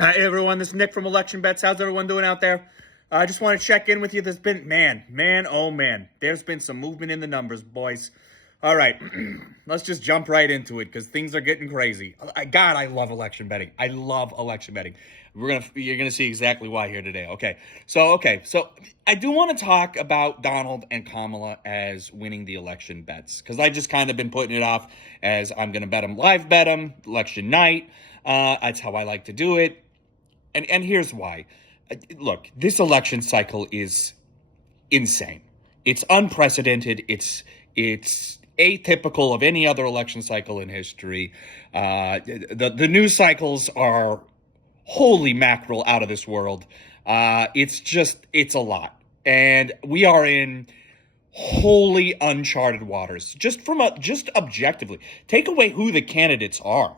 Hi, everyone. This is Nick from Election Bets. How's everyone doing out there? I just want to check in with you. There's been, oh man, there's been some movement in the numbers, boys. All right, let's just jump right into it because things are getting crazy. God, I love election betting. I love election betting. You're gonna see exactly why here today. So I do want to talk about Donald and Kamala as winning the election bets because I just kind of been putting it off as I'm gonna live bet them election night. That's how I like to do it. And here's why. Look, this election cycle is insane. It's unprecedented. It's atypical of any other election cycle in history. The news cycles are holy mackerel out of this world. It's a lot. And we are in wholly uncharted waters. Just objectively. Take away who the candidates are.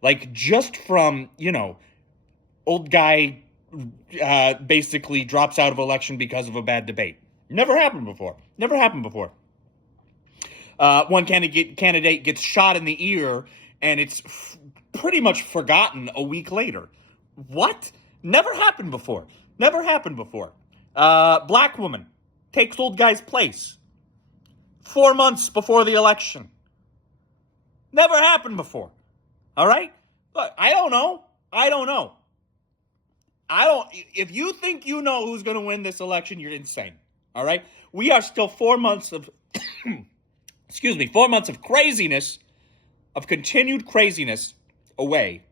Like, just from, old guy basically drops out of election because of a bad debate. Never happened before. One candidate gets shot in the ear, and it's pretty much forgotten a week later. What? Never happened before. Black woman takes old guy's place 4 months before the election. Never happened before. All right? Look, I don't know. If you think you know who's going to win this election, you're insane. All right? We are still 4 months of, 4 months of craziness, of continued craziness away.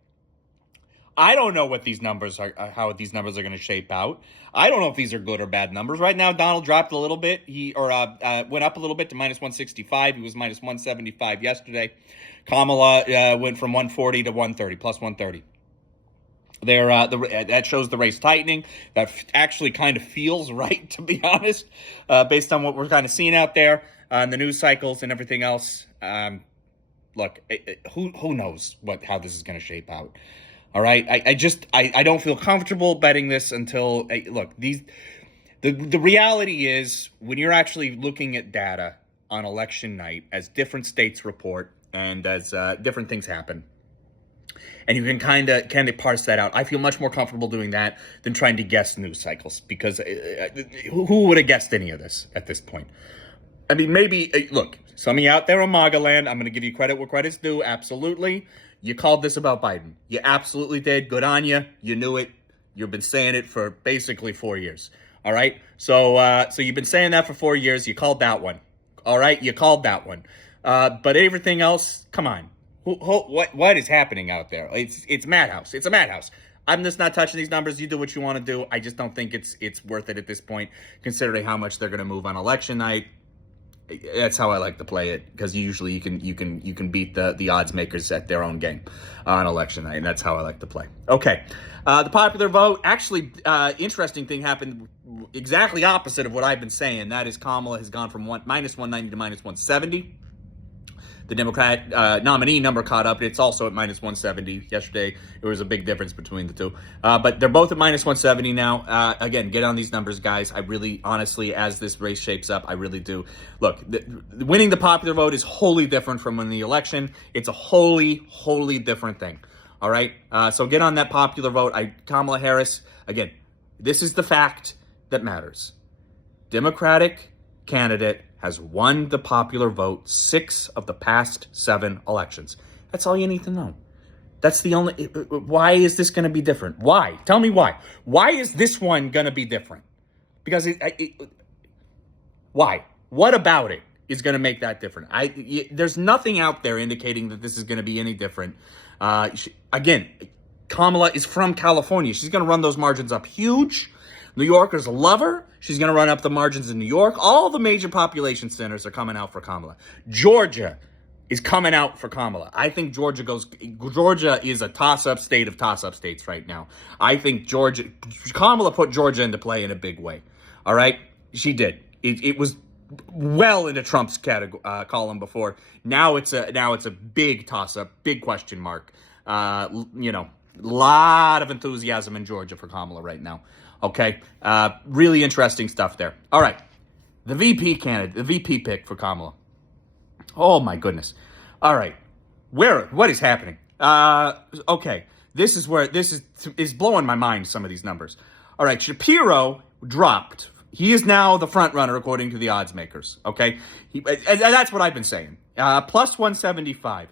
I don't know what these numbers are, how these numbers are going to shape out. I don't know if these are good or bad numbers. Right now, Donald dropped a little bit. Went up a little bit to minus 165. He was minus 175 yesterday. Kamala went from 140 to 130, plus 130. That shows the race tightening. That actually kind of feels right, to be honest, based on what we're kind of seeing out there in the news cycles and everything else. Look, who knows how this is going to shape out? All right, I don't feel comfortable betting this until the reality is when you're actually looking at data on election night as different states report and as different things happen. And you can kind of parse that out. I feel much more comfortable doing that than trying to guess news cycles because who would have guessed any of this at this point? I mean, maybe, look, some of you out there in MAGA land, I'm going to give you credit where credit's due. Absolutely. You called this about Biden. You absolutely did. Good on you. You knew it. You've been saying it for basically 4 years. All right. So you've been saying that for 4 years. You called that one. All right. You called that one. But everything else, come on. What is happening out there? It's madhouse. It's a madhouse. I'm just not touching these numbers. You do what you want to do. I just don't think it's worth it at this point, considering how much they're going to move on election night. That's how I like to play it because usually you can beat the odds makers at their own game on election night, and that's how I like to play. Okay, the popular vote. Actually, interesting thing happened exactly opposite of what I've been saying. That is Kamala has gone from minus 190 to minus 170. The Democrat nominee number caught up. It's also at minus 170. Yesterday, there was a big difference between the two. But they're both at minus 170 now. Again, get on these numbers, guys. I really, honestly, as this race shapes up, I really do. Look, winning the popular vote is wholly different from winning the election. It's a wholly different thing. All right? So get on that popular vote. Kamala Harris, again, this is the fact that matters. Democratic candidate has won the popular vote 6 of the past 7 elections. That's all you need to know. That's the only... Why is this going to be different? Why? Tell me why. Why is this one going to be different? Because why? What about it is going to make that different? There's nothing out there indicating that this is going to be any different. Again, Kamala is from California. She's going to run those margins up huge. New Yorkers love her. She's going to run up the margins in New York. All the major population centers are coming out for Kamala. Georgia is coming out for Kamala. I think Georgia is a toss-up state of toss-up states right now. I think Kamala put Georgia into play in a big way. All right? She did. It was well into Trump's column before. Now it's a big toss-up, big question mark. Lot of enthusiasm in Georgia for Kamala right now. Okay, really interesting stuff there. All right, the VP candidate, the VP pick for Kamala. Oh my goodness. All right, what is happening? Okay, this is where this is blowing my mind, some of these numbers. All right, Shapiro dropped. He is now the front runner according to the odds makers, okay? And that's what I've been saying. Plus 175.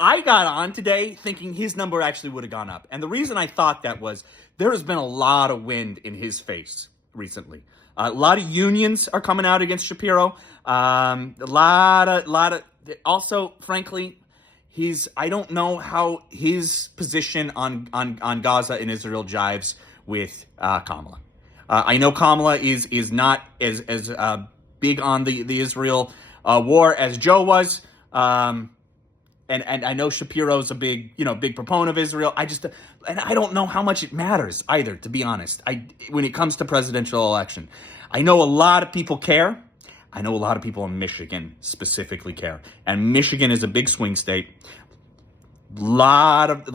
I got on today thinking his number actually would have gone up. And the reason I thought that was there has been a lot of wind in his face recently. A lot of unions are coming out against Shapiro. A lot of, also, frankly, I don't know how his position on Gaza and Israel jives with Kamala. I know Kamala is not as big on the Israel war as Joe was. And I know Shapiro's a big proponent of Israel. And I don't know how much it matters either, to be honest. When it comes to presidential election, I know a lot of people care. I know a lot of people in Michigan specifically care, and Michigan is a big swing state. Lot of,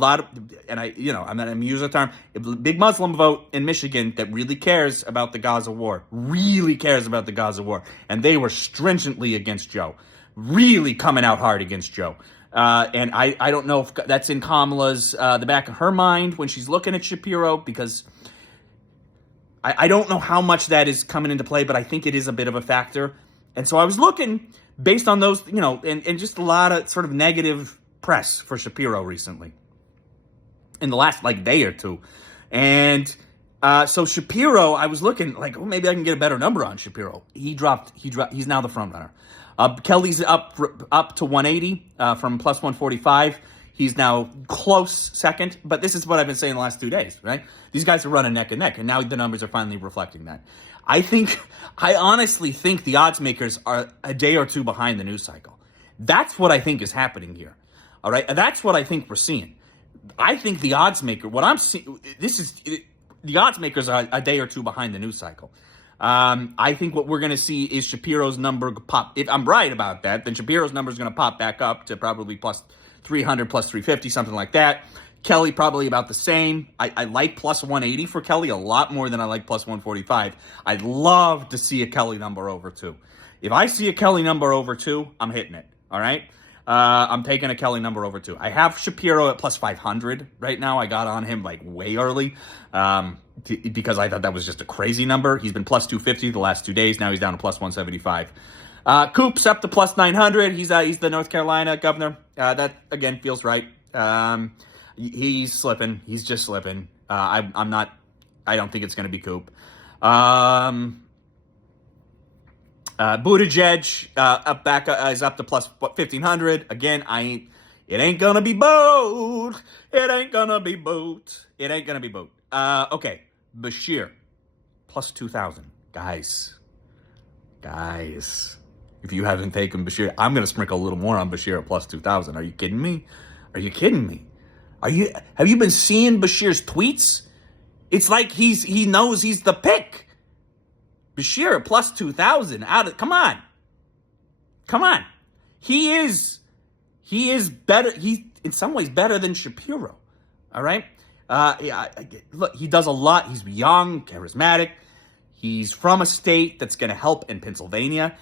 and I'm going to use the term, a big Muslim vote in Michigan that really cares about the Gaza war, and they were stringently against Joe, really coming out hard against Joe. And I don't know if that's in Kamala's, the back of her mind when she's looking at Shapiro, because I don't know how much that is coming into play, but I think it is a bit of a factor. And so I was looking based on those, and just a lot of sort of negative press for Shapiro recently in the last day or two. And so Shapiro, I was looking like, maybe I can get a better number on Shapiro. He dropped. He's now the front runner. Kelly's up to 180 from plus 145. He's now close second, but this is what I've been saying the last 2 days, right? These guys are running neck and neck, and now the numbers are finally reflecting that. I honestly think the odds makers are a day or two behind the news cycle. That's what I think is happening here. All right, that's what I think we're seeing. I think the odds maker, what I'm seeing, the odds makers are a day or two behind the news cycle. I think what we're going to see is Shapiro's number pop. If I'm right about that, then Shapiro's number is going to pop back up to probably plus 300, plus 350, something like that. Kelly probably about the same. I like plus 180 for Kelly a lot more than I like plus 145. I'd love to see a Kelly number over 2. If I see a Kelly number over 2, I'm hitting it. All right. I'm taking a Kelly number over 2. I have Shapiro at plus 500 right now. I got on him way early because I thought that was just a crazy number. He's been plus 250 the last 2 days. Now he's down to plus 175. Coop's up to plus 900. He's the North Carolina governor. That, again, feels right. He's slipping. He's just slipping. I don't think it's going to be Coop. Buttigieg is up to plus 1,500. Again, it ain't gonna be boat. It ain't gonna be boat. Okay, Bashir plus 2,000. Guys, if you haven't taken Bashir, I'm gonna sprinkle a little more on Bashir at plus 2,000. Are you kidding me? Have you been seeing Bashir's tweets? It's like he knows he's the pick. Bashir at plus 2,000. Come on. He is better. He's in some ways better than Shapiro. All right. Look, he does a lot. He's young, charismatic. He's from a state that's going to help in Pennsylvania.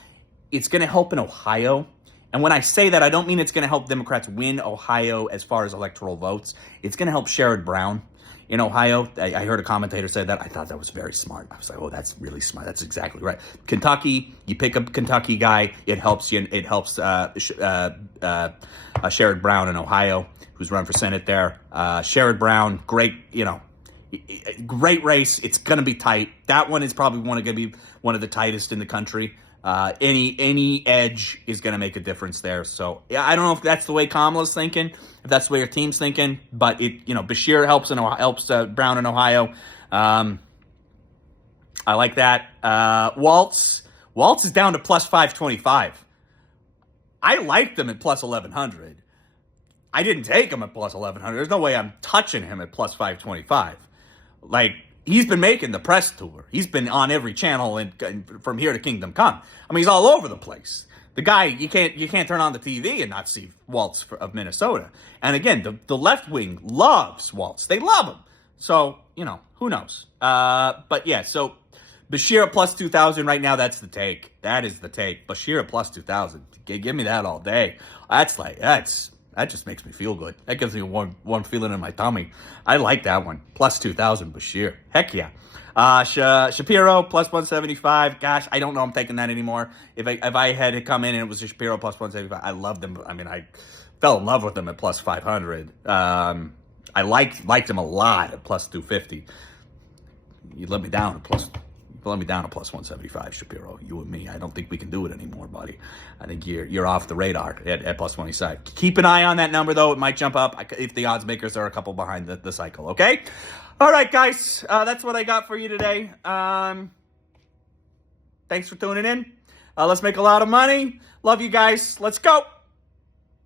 It's going to help in Ohio. And when I say that, I don't mean it's going to help Democrats win Ohio as far as electoral votes. It's going to help Sherrod Brown in Ohio. I heard a commentator say that. I thought that was very smart. I was like, that's really smart. That's exactly right. Kentucky, you pick a Kentucky guy, it helps you. It helps Sherrod Brown in Ohio, who's run for Senate there. Sherrod Brown, great race. It's going to be tight. That one is probably going to be one of the tightest in the country. Any edge is going to make a difference there. So I don't know if that's the way Kamala's thinking, if that's the way your team's thinking, but Bashir helps Brown in Ohio. I like that. Waltz is down to plus 525. I liked him at plus 1,100. I didn't take him at plus 1,100. There's no way I'm touching him at plus 525. He's been making the press tour. He's been on every channel and from here to Kingdom Come. I mean, he's all over the place. The guy, you can't turn on the TV and not see Waltz of Minnesota. And again, the left wing loves Waltz. They love him. So, who knows? But yeah, so Bashir at plus 2,000 right now, that's the take. That is the take. Bashir at plus 2,000. Give me that all day. That's That just makes me feel good. That gives me a warm feeling in my tummy. I like that one. Plus 2,000 Bashir. Heck yeah. Shapiro plus 175. Gosh, I don't know I'm taking that anymore. If I had to come in and it was a Shapiro plus 175, I loved them. I mean, I fell in love with them at plus 500. I liked them a lot at plus 250. You let me down at plus 175, Shapiro. You and me. I don't think we can do it anymore, buddy. I think you're off the radar at plus 25. Keep an eye on that number, though. It might jump up if the odds makers are a couple behind the cycle, okay? All right, guys. That's what I got for you today. Thanks for tuning in. Let's make a lot of money. Love you guys. Let's go.